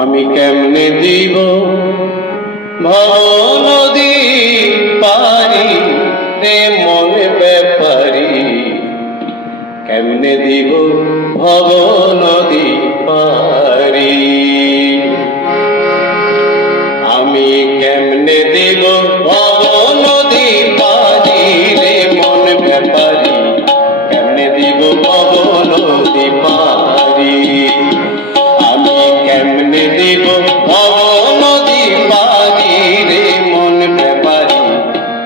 আমি কেমনে দিব ভব নদী পারি রে মন ব্যাপারি, কেমনে দিব ভব নদী পারি। আমি কেমনে দিব ভব নদী পারি রে মন ব্যাপারি, কেমনে দিব ভব নদী পারি। আমি কেমনে দিব ভব নদী পারি রে মন ব্যাপারি,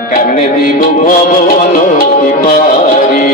কেমনে দিব ভব নদী পারি।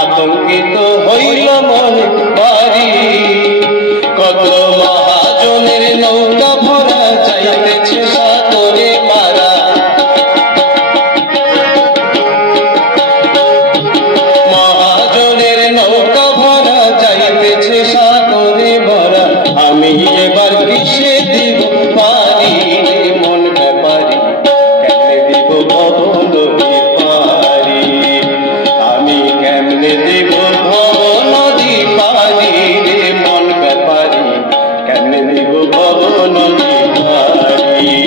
আতঙ্কিত হইল মনে বাড়ি, কত মহাজনের নৌকা ভরা যাইতেছে সাগরে মারা। মহাজনের নৌকা ভরা যাইতেছে সাগরে ভরা, আমি এবার কিসে দিব পারি মন ব্যাপারি, কেমনে দিব ভব নদী পারি। আমি কেমনে দিব ভব নদী পারি রে মন ব্যাপারি, কেমনে দিব ভব নদী পারি।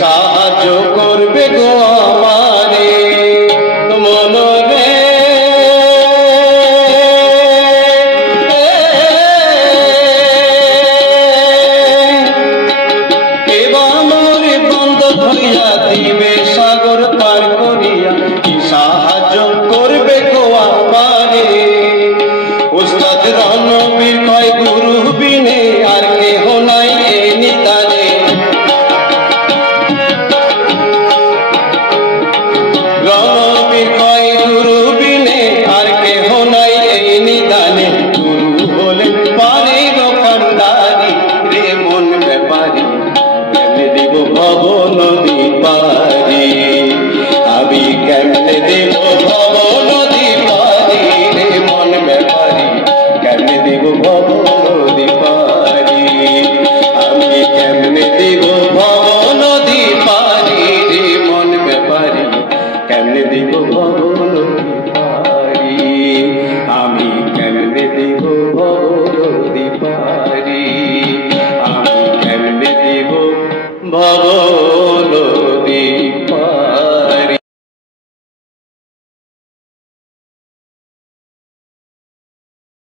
সাহায্য করবে গো আমারে মনরে, এবার মোরে বন্ধ হইয়া দিবে সাগর পার করিয়া, কি সাহায্য করবে গো আমারে। উস্তাদ রণবীর কয় গুরু বিনে আর কেহ নাই এ নিতারে। রণবীর কয় গুরু বিনে আর কেহ নাই এই নিদানে, গুরু হলে পারে গো কান্ডারি রে মন ব্যাপারি, কেমনে দিব ভব নদী পারি। আমি কেমনে দেব ভব নদী পারি রে মন ব্যাপারি, কেমনে দিব ভব নদী পারি। আমি কেমনে দিব ভব নদী পারি রে মন ব্যাপারি, কেমনে দিব ভব নদী পারি। ভব